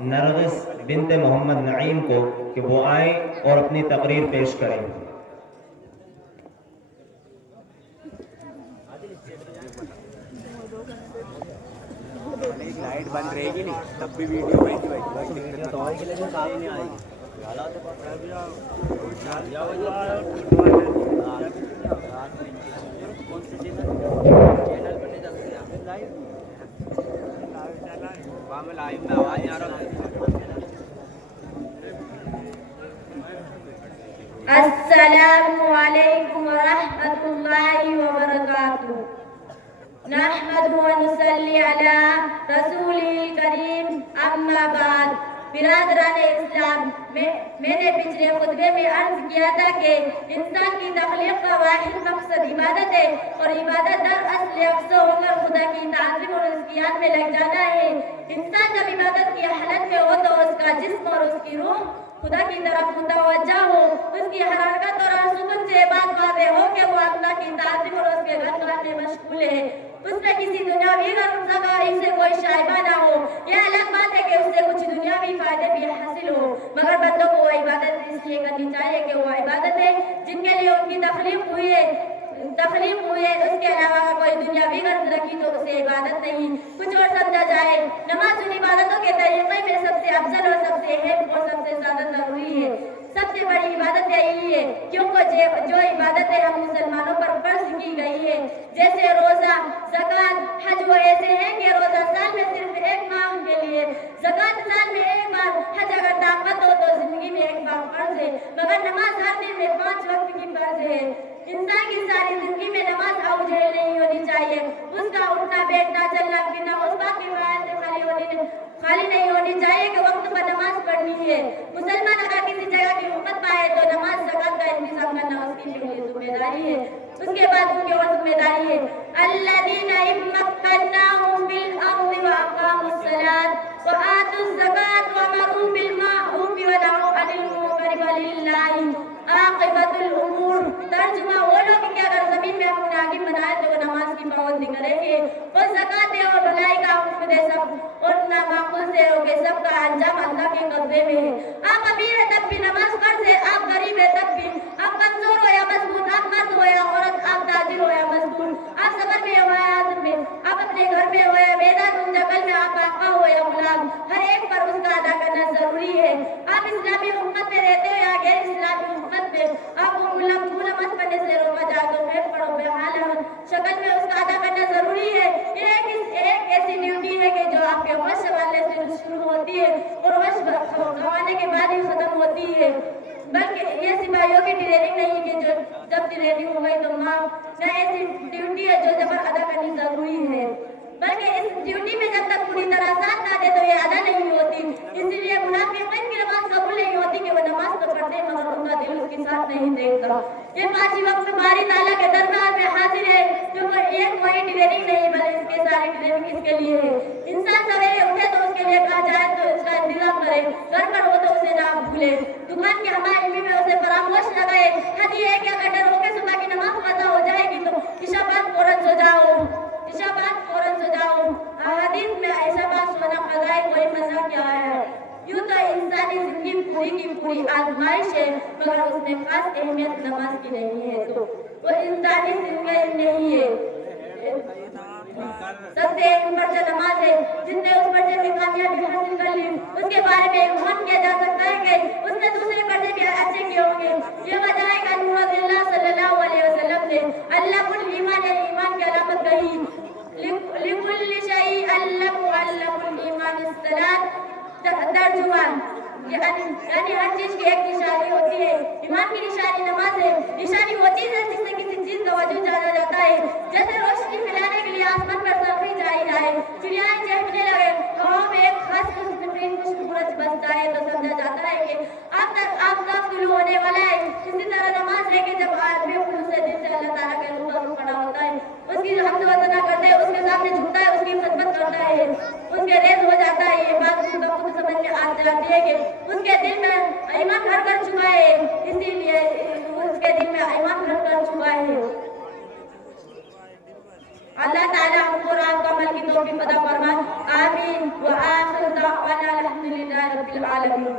نرگس بنت محمد نعیم کو کہ وہ آئیں اور اپنی تقریر پیش کریں۔ لائٹ بند رہے گی نہیں تب بھی ویڈیو بیٹھی السلام علیکم ورحمۃ اللہ وبرکاتہ۔ نحمد ونصلی علی رسول کریم، اما بعد۔ برادران اسلام، میں نے پچھلے خطبے میں عرض کیا تھا کہ انسان کی تخلیق کا واحد مقصد عبادت ہے، اور عبادت در اصل یکساں ہو کر خدا کی تعظیم اور اس کی یاد میں لگ جانا ہے۔ انسان جب عبادت کی حالت میں ہو تو اس کا جسم اور اس کی روح خدا کی طرف متوجہ ہو، اس کی حرکت اور سکون سے بات واضح ہو کہ وہ اللہ کی تعظیم اور اس کے غنغن میں مشغول ہے۔ اس میں کسی دنیاوی غرض سے کوئی شائبہ نہ ہو۔ یہ الگ بات ہے کہ اس سے کچھ دنیاوی فائدے بھی حاصل ہو، مگر بندوں کو وہ عبادت اس لیے کرنی چاہیے کہ وہ عبادت ہے جن کے لیے ان کی تخلیق ہوئی ہے۔ اس کے علاوہ کوئی دنیاوی غرض رکھی تو اسے عبادت نہیں، کچھ اور سمجھا جائے۔ نماز ان عبادتوں کے طریقے میں سب سے افضل اور سب سے اہم اور سب سے زیادہ ضروری ہے۔ سب سے بڑی عبادت یہی ہے کیونکہ جو عبادتیں ہم مسلمانوں پر فرض کی گئی ہے، جیسے روزہ، زکوٰۃ، حج، وہ ایسے ہیں کہ روزہ سال میں صرف ایک ماہ کے لیے، زکوٰۃ سال میں ایک بار، حج اگر طاقت ہو تو زندگی میں ایک بار فرض ہے، مگر نماز ہر دن میں 5 وقت کی فرض ہے۔ انسان کی ساری زندگی میں نماز اوجھل نہیں ہونی چاہیے، اس کا اٹھنا بیٹھنا چلنا پھرنا اس بات کی روایت سے خالی نہیں ہونی چاہیے کہ وقت پر نماز پڑھنی ہے۔ مسلمان اگر کسی جگہ کی امت پائے تو نماز زکوٰۃ کا انتظام کرنا اس کی پہلی ذمہ داری ہے، اس کے بعد ان کی اور ذمہ داری ہے۔ الذین ان مکناہم فی الارض واقاموا الصلاۃ وآتوا الزکاۃ وامروا بالمعروف ونہوا عن المنکر وللہ عاقبۃ الامور۔ ترجمہ، وہ لوگ کہ اگر زمین میں ہم انہیں حاکم بنائے تو وہ نماز کی پابندی کریں گے اور زکوٰۃ دے اور بھلائی کا حکم دے، سب اور نامعقول سے روکے، سب کا انجام اللہ کے قبضے میں ہے۔ آپ امیر ہے تب بھی نماز فرض ہے، آپ غریب ہے تب بھی، آپ کمزور ہو یا مضبوط، آپ مرد ہو یا عورت، آپ تاجر ہو یا مزدور، آپ سفر میں ہو یا عزم میں، آپ اپنے گھر میں ہو یا میدان جنگل میں، آپ آقا ہو یا غلام، ہر ایک پر اس کا ادا کرنا ضروری ہے۔ آپ اسلامی امت میں رہتے ہو یا غیر اسلامی امت میں، آپ کو نماز پڑھنے سے روکا جائے تو پھر پڑھو، بہرحال شکل میں اس کا ادا کرنا ضروری ہے۔ یہ ایک ایسی ڈیوٹی ہے کہ جو آپ کے وش والے سے شروع ہوتی ہے اور وش گنوانے کے بعد ہی ختم ہوتی ہے، بلکہ یہ سپاہیوں کی ٹریننگ نہیں کہ جو جب ٹریننگ ہو گئی تو ماں، نہ ایسی ڈیوٹی ہے جو جبر ادا کرنی ضروری ہے، بلکہ اس ڈیوٹی میں جب تک پوری طرح ساتھ نہ دے تو یہ ادا نہیں ہوتی۔ اسی لیے منافقین کی نماز قبول نہیں ہوتی کہ وہ نماز تو پڑھتے مگر ان کا دل اس کے ساتھ نہیں دیکھتا۔ یہ 5 وقت باری تعالیٰ کے دربار میں حاضر ہے کیونکہ ایک کوئی ٹریننگ نہیں بلکہ اس کے ساری ٹریننگ اس کے لیے ہے۔ انسان سویرے اٹھے تو اس کے لیے کہا جائے تو اس کا انتظام کرے، گھر پر ہو تو اسے نہ بھولے، دکان کی ہماری میں اسے فراموش نہ کرے۔ حد یہ ہے کہ اگر ڈر ہو کے صبح کی نماز قضا ہو جائے گی تو عشاء بعد فوراً سو جاؤ، حدیث میں عشاء بعد سونا قضائے کوئی مزہ کیا ہے۔ یوں تو انسانی زندگی پوری کی پوری آزمائش ہے، مگر اس میں خاص اہمیت نماز کی نہیں ہے تو وہ انسانی زندگی نہیں ہے۔ سب سے اہم پرچہ نماز ہے، جس نے اس پرچے میں کامیابی حاصل کر لی اس کے بارے میں گمان کیا جا سکتا ہے کہ اس نے دوسرے پرچے بھی اچھے کیے ہوں گے۔ یہ وجہ ہے کہ نور اللہ صلی اللہ علیہ وسلم نے علم الایمان، ایمان کی علامت کہی، لکل شیء علم الایمان الصلاۃ۔ ترجمہ، یعنی ہر چیز کی ایک نشانی ہوتی ہے، ایمان کی نشانی نماز ہے۔ نشانی وہ چیز ہے جس سے کسی چیز کا وجود جانا جاتا ہے، جیسے روشنی پھیلانے کے لیے آسمان پر سرخی جائی جائے، چڑیائیں چہکنے لگے، ہواؤں میں ایک خاص خوشبورج بستا ہے تو سمجھا جاتا ہے کہ آفتاب طلوع ہونے والا ہے۔ اسی طرح نماز ہے کہ جب آدمی خلوص دل سے اللہ تعالیٰ کے روبرو کھڑا ہوتا ہے، اس کی حمد و ثنا کرتا ہے، اس کے سامنے جھکتا ہے، اس کی خدمت کرتا ہے، اس کے ریز ہو جاتا ہے۔ یہ بات اس کو خود سمجھ میں آ جاتی ہے کہ اس کے دل میں ایمان گھر کر چکا ہے، اسی لیے اس کے دل میں ایمان گھر کر چکا ہے۔ اللہ تعالیٰ ہم کو آپ کو عمل کی توفیق عطا فرمائے. آمین. وآخر دعوانا الحمدللہ رب العالمین.